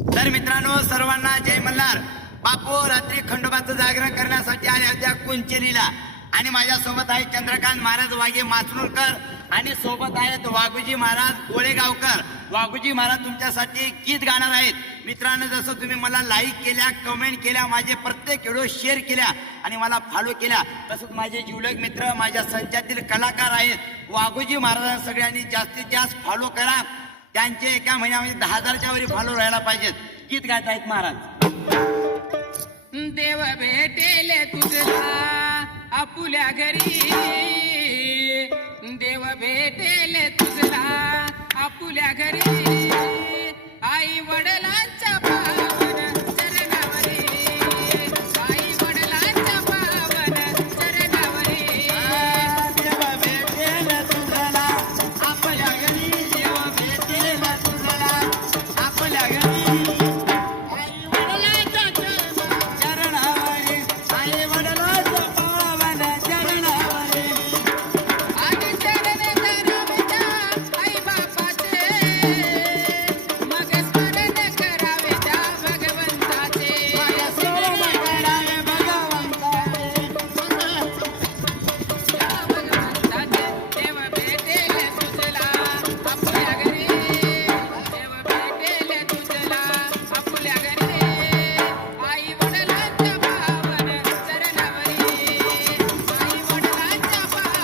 तर मित्रांनो, सर्वांना जय मल्हार. बापू रात्री खंडोबाचं जागरण करण्यासाठी आले होत्या कुंचलीला आणि माझ्यासोबत आहे चंद्रकांत महाराज वाघे माचरूरकर आणि सोबत आहेत वाघूजी महाराज गोळेगावकर. वाघूजी महाराज तुमच्यासाठी गीत गाणार आहेत. मित्रांनो, जसं तुम्ही मला लाईक केल्या, कमेंट केल्या, माझे प्रत्येक व्हिडिओ शेअर केल्या आणि मला फॉलो केल्या, तसंच माझे जिवलग मित्र माझ्या संचातील कलाकार आहेत वाघूजी महाराजांना सगळ्यांनी जास्तीत जास्त फॉलो करा. त्यांचे एका महिन्यामध्ये 10,000च्या वरी फॉलो राहायला पाहिजेत. गीत गात आहेत महाराज. देव भेटेले तुझला आपुल्या घरी, देव भेटेले तुझला आपुल्या घरी, आई वडिलांची